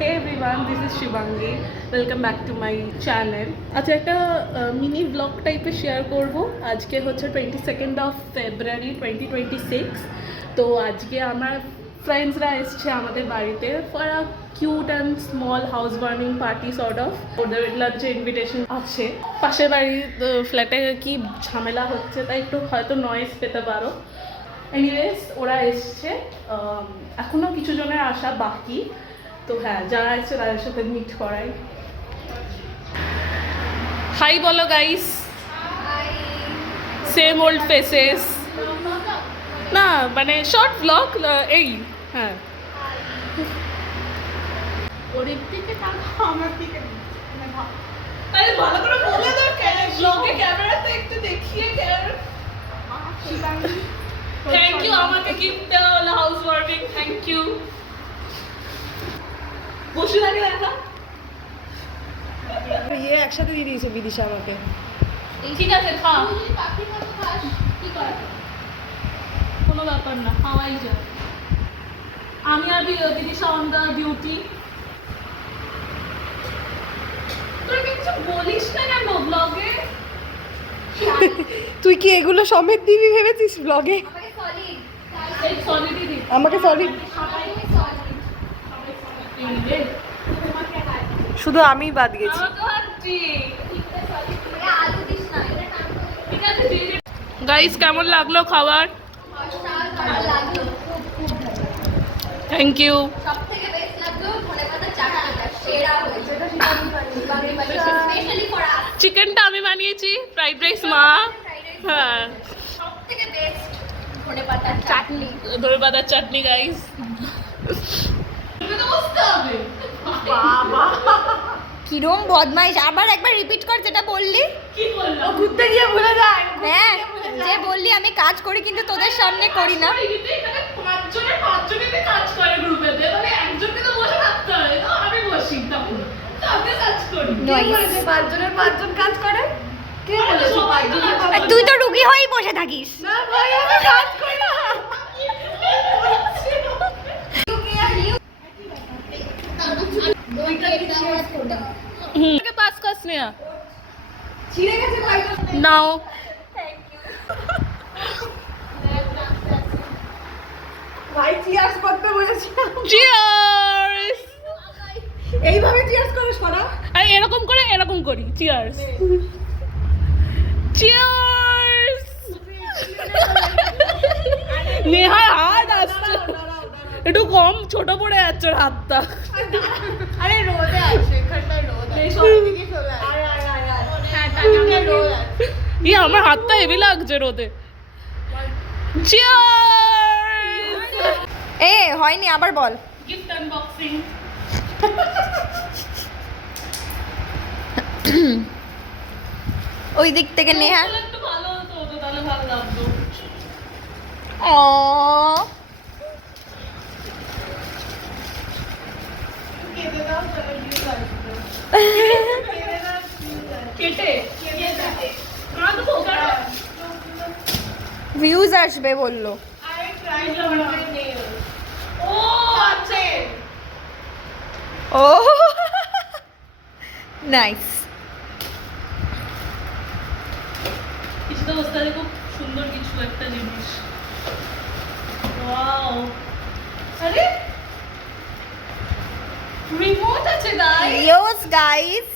Hey everyone, this is Shivangi. Welcome back to my channel. আচ্ছা একটা mini blog টাইপের share করব। আজকে হচ্ছে 22nd of February 2026। তো আজকে আমার ফ্রেন্ডসরা এসছে আমাদের বাড়িতে for a cute and small house burning party sort of. ওদের লাঞ্চে ইনভিটেশন আছে। পাশের বাড়ির ফ্ল্যাটে কি ঝামেলা হচ্ছে তাই একটু হয়তো নয়েজ পেতে পারো। এনিওয়েজ ওরা এসছে, এখনও কিছু জনের আসা বাকি। তো হ্যাঁ, যারা আছে তাদের সাথে মিট করাই। হাই বলো গাইস। সেম ওল্ড ফেসেস না, মানে শর্ট ব্লগ এই। হ্যাঁ, ওদের দিকে তাকাও, আমার দিকে আরে ভালো করে বলে দাও, ব্লগে ক্যামেরাতে একটু দেখিয়ে থ্যাংক ইউ আমাকে গিফট দেওয়া হলো হাউস ওয়ার্মিং। Thank you. বসে থাকে দেখা ইয়ে একসাথে দিয়ে দিয়েছে বিদিশা আমাকে। ঠিক আছে, খা। কোনো ব্যাপার না, খাওয়াই যায়। আমি আর বিদিশা অন দ্য ডিউটি। তুই কিছু বলিস না কেন ব্লগে? তুই কি এগুলো সমেত দিবি ভেবেছিস ব্লগে? আমাকে সলিড শুধু আমি বাদ গেছি। গাইস কেমন লাগলো খাবার? Thank you. চিকেনটা আমি বানিয়েছি, ফ্রাইড রাইস মা। হ্যাঁ, ধনে পাতার চাটনি গাইস। কিরম বদমাইশ, আবার একবার রিপিট কর যেটা বললি। কি বললাম? ও ঘুরতে গিয়ে ভুলে যায়। হ্যাঁ, যে বললি আমি কাজ করি কিন্তু তোদের সামনে করি না। এখানে পাঁচজনেতে কাজ করে গ্রুপেতে, মানে একজনকে তো বসে থাকতে হয়। তো আমি বসি, তখন তো আমি কাজ করি। পাঁচজনের পাঁচজন কাজ করে। কে বলেছে পাঁচজনের আর তুই তো রুগী হয়েই বসে থাকিস। না ভাই, আমি কাজ করি না। পাস কাজ নেয়া ছিঁড়ে গেছে ভাই। নাও। ভাই চিয়ার্স করতে বলেছিলাম। চিয়ার্স। এইভাবে চিয়ার্স করে সরা। আর এরকম করে এরকম করি। চিয়ার্স। চিয়ার্স। নেহার হাত আসছে, একটু কম ছোট পড়ে যাচ্ছে হাতটা। আরে রোদে আছে, এখানটায় রোদ আছে। সব দিকে চলে আসে। হ্যাঁ, টাকা রোদ আছে। ই আমার হাতটা হেভি লাগছে রোদে। চিয়ার্স। এ হয়নি, আবার বল। Gift unboxing. ওই দিক থেকে নেহা। একটু ভালো হতো, তো তাহলে ভালো লাগতো। ও কেটে ভিউজ আসবে বললো। ও আচ্ছা, ও নাইস। কিছুটা অবস্থায় খুব সুন্দর কিছু একটা জিনিস। ওয়াও, আরে রিমোট আছে গাইস। ইয়োস গাইস,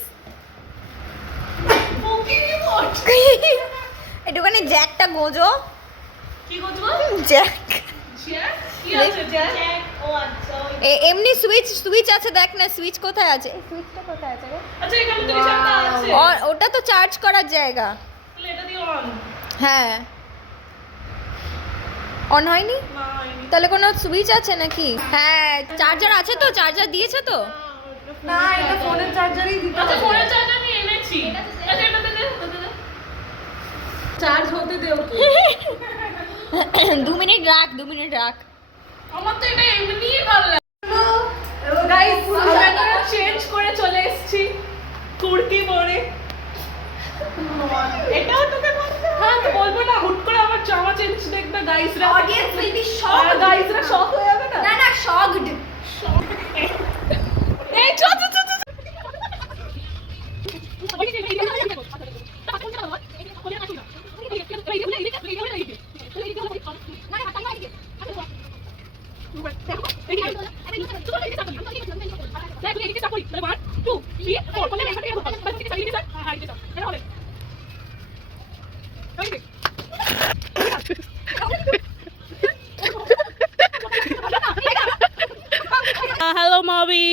ওকে রিমোট। একটুখানি জ্যাকটা গোজো। কি করছো? জ্যাক জ্যাক কি আছে? জ্যাক। ও আচ্ছা, এমনি সুইচ আছে, দেখ না সুইচ কোথায় আছে। এই সুইচটা কোথায় আছে রে? আচ্ছা এখানে তো কিছু একটা আছে। ওটা তো চার্জ করার জায়গা। তাহলে এটা দিয়ে অন। হ্যাঁ, অন হয়নি? না হয়নি। তাহলে কোনো সুইচ আছে নাকি? হ্যাঁ, চার্জার আছে তো, চার্জার দিয়েছে তো। না, এটা ফোনের চার্জারই দিতে আচ্ছা, হবে। ফোনের চার্জার নিয়ে এনেছি। আচ্ছা এটা দে, চার্জ হতে দে ওকে। 2 মিনিট রাখ, 2 মিনিট রাখ। আমার তো এটা এমনিই ভালো লাগে। গাইস, আমরা চেঞ্জ করে চলে এসেছি কুর্তি পরে। এটাও তোকে বলতে? হ্যাঁ, তো বলবো না, হুট করে আমার জামা চেঞ্জ দেখবে গাইসরা। Audience will be shocked. গাইসরা শক হয়ে যাবে না? না না, শকড। হ্যালো মবি,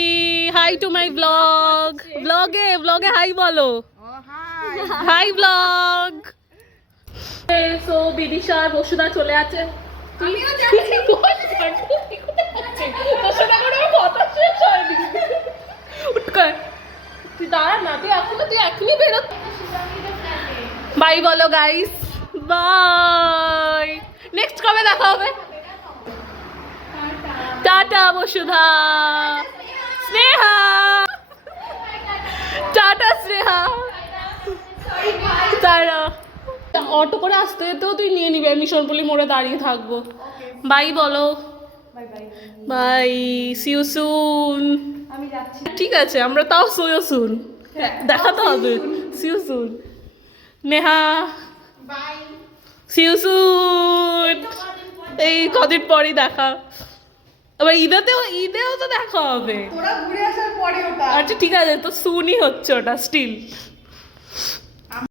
হাই টু মাই ব্লগ। ব্লগে হাই বলো। Hi blog. সো বিদিশা আর বসুদা চলে আছে। তুই দাঁড়া না, তুই এখনই বেরো। বাই বলো গাইস, বাই। নেক্সট কবে দেখা হবে? Tata Basudha, Sneha, tata Sneha. তারা অটো করে আসতে যেতেও তুই নিয়ে নিবি, আমি শোনপুলি মোড়ে দাঁড়িয়ে থাকবো। বাই বলো। Bye, see you soon. ঠিক আছে, আমরা তাও সি ইউ সুন, দেখাতে হবে। See you soon Neha, see you soon. এই কদিন পরই দেখা, আবার ঈদেও তো দেখা হবে। তোরা ঘুরে আসার পরে ওটা আচ্ছা ঠিক আছে, তো সুনই হচ্ছে ওটা স্টিল।